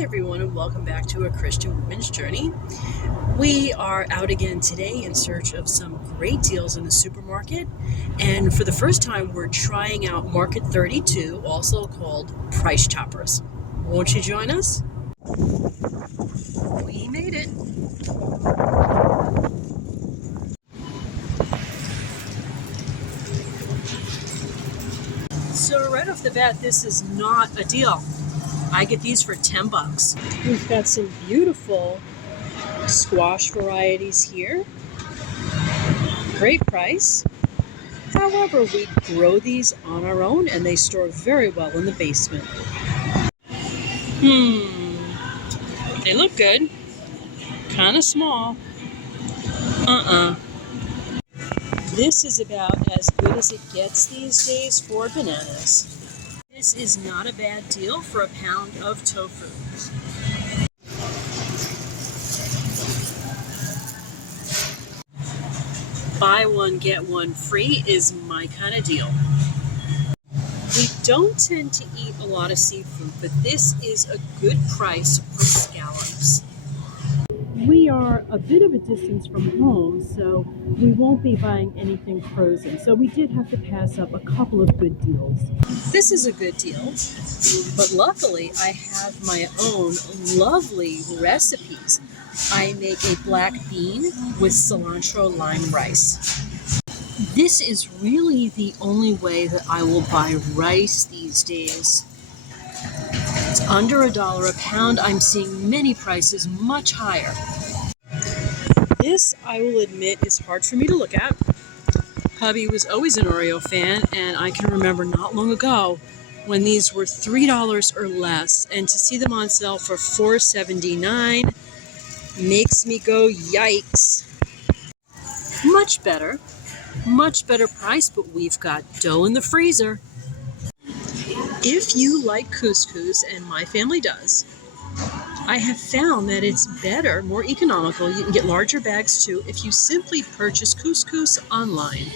Hi everyone, and welcome back to A Christian Woman's Journey. We are out again today in search of some great deals in the supermarket, and for the first time we're trying out Market 32, also called Price Choppers. Won't you join us? We made it. So right off the bat, this is not a deal. I get these for $10. We've got some beautiful squash varieties here. Great price. However, we grow these on our own and they store very well in the basement. They look good. Kind of small. This is about as good as it gets these days for bananas. This is not a bad deal for a pound of tofu. Buy one, get one free is my kind of deal. We don't tend to eat a lot of seafood, but this is a good price for scallops. We are a bit of a distance from home, so we won't be buying anything frozen. So we did have to pass up a couple of good deals. This is a good deal, but luckily I have my own lovely recipes. I make a black bean with cilantro lime rice. This is really the only way that I will buy rice these days. It's under $1 a pound. I'm seeing many prices much higher. This, I will admit, is hard for me to look at. Hubby was always an Oreo fan, and I can remember not long ago when these were $3 or less, and to see them on sale for $4.79 makes me go yikes. Much better price, but we've got dough in the freezer. If you like couscous, and my family does, I have found that it's better, more economical. You can get larger bags too if you simply purchase couscous online.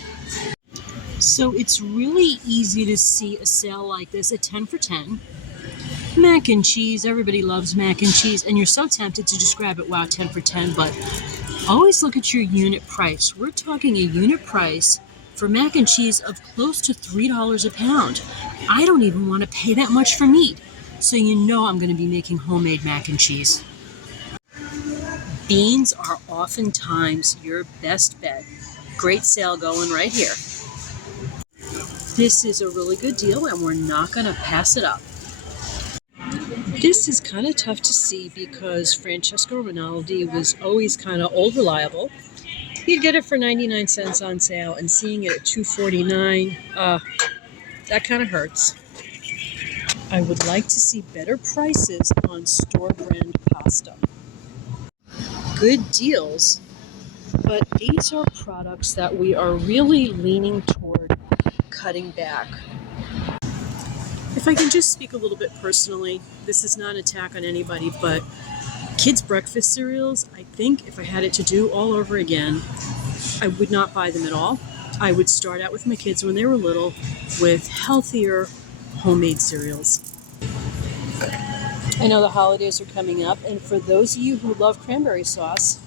So it's really easy to see a sale like this at 10 for 10. Mac and cheese, everybody loves mac and cheese, and you're so tempted to just grab it, wow, 10 for 10, but always look at your unit price. We're talking a unit price for mac and cheese of close to $3 a pound. I don't even want to pay that much for meat, so you know I'm going to be making homemade mac and cheese. Beans are oftentimes your best bet. Great sale going right here. This is a really good deal, and we're not going to pass it up. This is kind of tough to see because Francesco Rinaldi was always kind of old reliable. You'd get it for 99 cents on sale, and seeing it at $2.49, that kind of hurts. I would like to see better prices on store brand pasta. Good deals, but these are products that we are really leaning toward cutting back. If I can just speak a little bit personally, this is not an attack on anybody, but kids' breakfast cereals, I think if I had it to do all over again, I would not buy them at all. I would start out with my kids when they were little with healthier homemade cereals. I know the holidays are coming up, and for those of you who love cranberry sauce,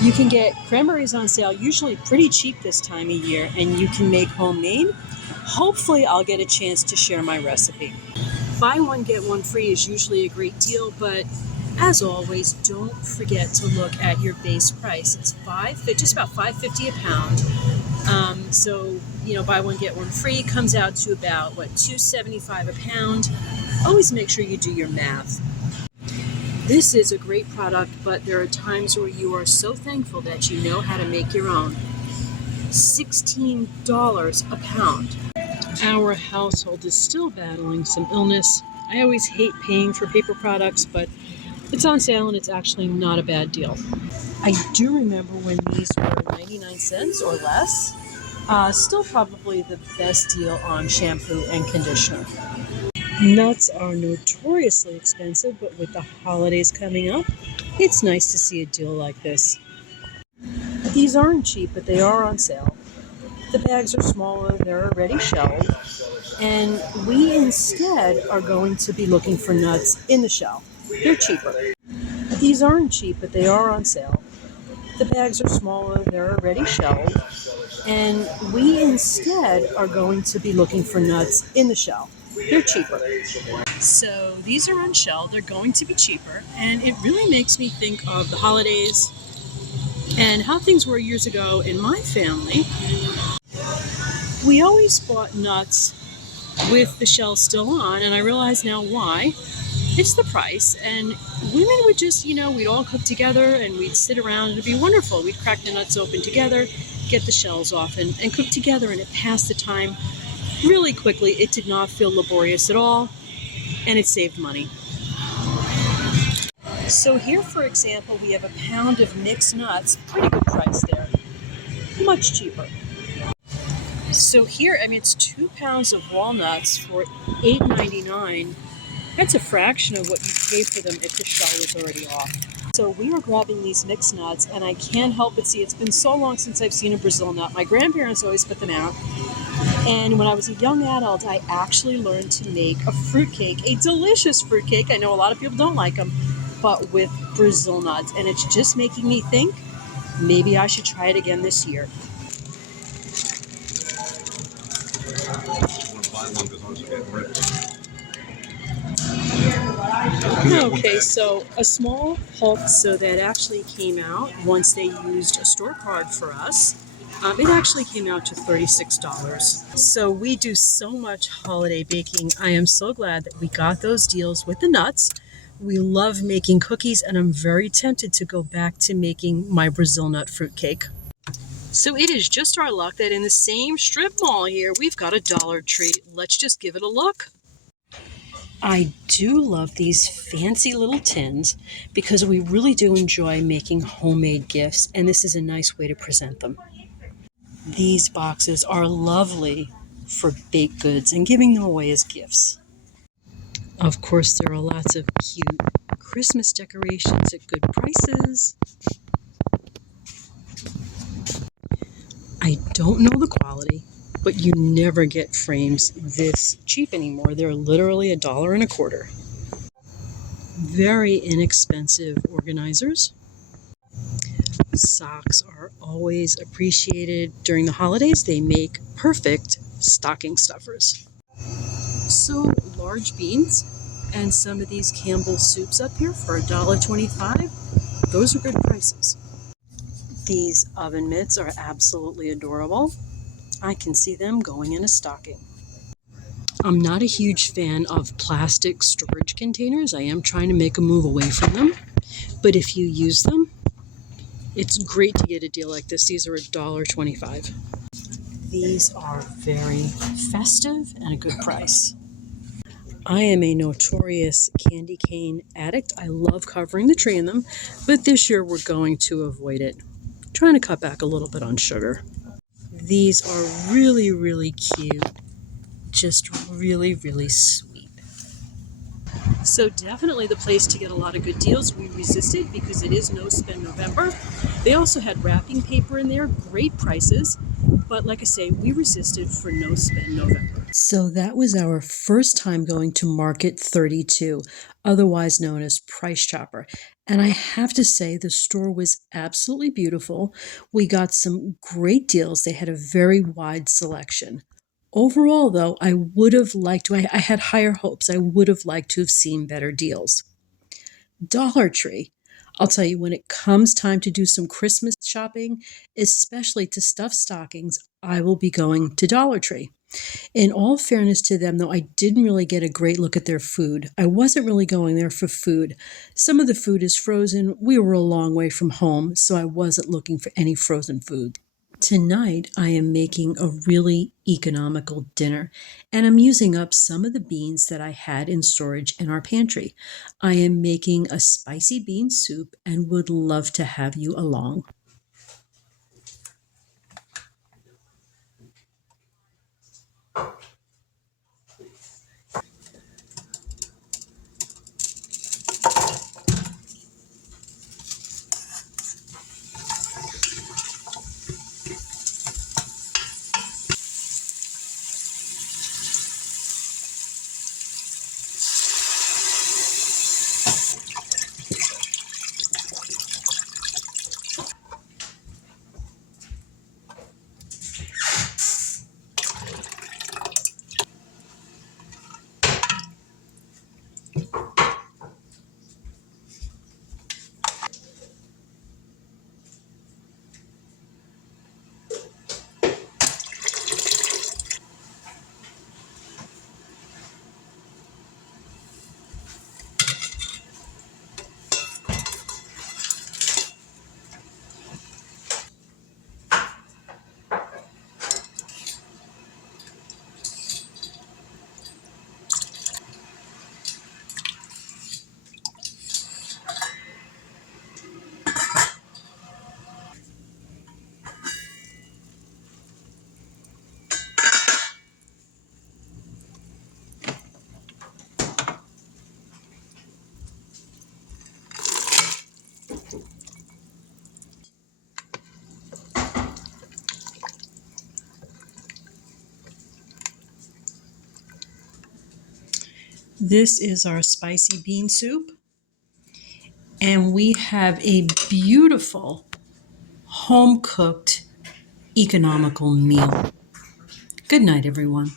you can get cranberries on sale usually pretty cheap this time of year, and you can make homemade. Hopefully I'll get a chance to share my recipe. Buy one, get one free is usually a great deal, but as always, don't forget to look at your base price. It's just about $5.50 a pound. So, buy one, get one free comes out to about, $2.75 a pound. Always make sure you do your math. This is a great product, but there are times where you are so thankful that you know how to make your own. $16 a pound. Our household is still battling some illness. I always hate paying for paper products, but it's on sale and it's actually not a bad deal. I do remember when these were 99 cents or less. Still probably the best deal on shampoo and conditioner. Nuts are notoriously expensive, but with the holidays coming up, it's nice to see a deal like this. These aren't cheap, but they are on sale. The bags are smaller, they're already shelled, and we instead are going to be looking for nuts in the shell. They're cheaper. These aren't cheap, but they are on sale. The bags are smaller, they're already shelled, and we instead are going to be looking for nuts in the shell. They're cheaper. So these are unshelled, they're going to be cheaper, and it really makes me think of the holidays and how things were years ago in my family. We always bought nuts with the shell still on, and I realize now why. It's the price, and women would just, we'd all cook together and we'd sit around and it'd be wonderful. We'd crack the nuts open together, get the shells off, and cook together, and it passed the time really quickly. It did not feel laborious at all, and it saved money. So here, for example, we have a pound of mixed nuts, pretty good price there, much cheaper. So here, it's 2 pounds of walnuts for $8.99. That's a fraction of what you pay for them if the shell was already off. So we are grabbing these mixed nuts, and I can't help but see it's been so long since I've seen a Brazil nut. My grandparents always put them out. And when I was a young adult, I actually learned to make a fruitcake, a delicious fruitcake. I know a lot of people don't like them, but with Brazil nuts. And it's just making me think maybe I should try it again this year. Okay, so a small Hulk, so that actually came out once they used a store card for us. It actually came out to $36. So we do so much holiday baking. I am so glad that we got those deals with the nuts. We love making cookies, and I'm very tempted to go back to making my Brazil nut fruitcake. So it is just our luck that in the same strip mall here, we've got a Dollar Tree. Let's just give it a look. I do love these fancy little tins because we really do enjoy making homemade gifts, and this is a nice way to present them. These boxes are lovely for baked goods and giving them away as gifts. Of course, there are lots of cute Christmas decorations at good prices. I don't know the quality, but you never get frames this cheap anymore. They're literally $1.25. Very inexpensive organizers. Socks are always appreciated during the holidays. They make perfect stocking stuffers. So large beans and some of these Campbell's soups up here for $1.25. Those are good prices. These oven mitts are absolutely adorable. I can see them going in a stocking. I'm not a huge fan of plastic storage containers. I am trying to make a move away from them. But if you use them, it's great to get a deal like this. These are $1.25. These are very festive and a good price. I am a notorious candy cane addict. I love covering the tree in them, but this year we're going to avoid it. Trying to cut back a little bit on sugar. These are really, really cute. Just really, really sweet. So definitely the place to get a lot of good deals. We resisted because it is No Spend November. They also had wrapping paper in there, great prices. But like I say, we resisted for No Spend November. So that was our first time going to Market 32, otherwise known as Price Chopper. And I have to say, the store was absolutely beautiful. We got some great deals. They had a very wide selection. Overall, though, I would have liked to, I had higher hopes. I would have liked to have seen better deals. Dollar Tree. I'll tell you, when it comes time to do some Christmas shopping, especially to stuff stockings, I will be going to Dollar Tree. In all fairness to them, though, I didn't really get a great look at their food. I wasn't really going there for food. Some of the food is frozen. We were a long way from home, so I wasn't looking for any frozen food. Tonight, I am making a really economical dinner, and I'm using up some of the beans that I had in storage in our pantry. I am making a spicy bean soup and would love to have you along. This is our spicy bean soup, and we have a beautiful home-cooked economical meal. Good night, everyone.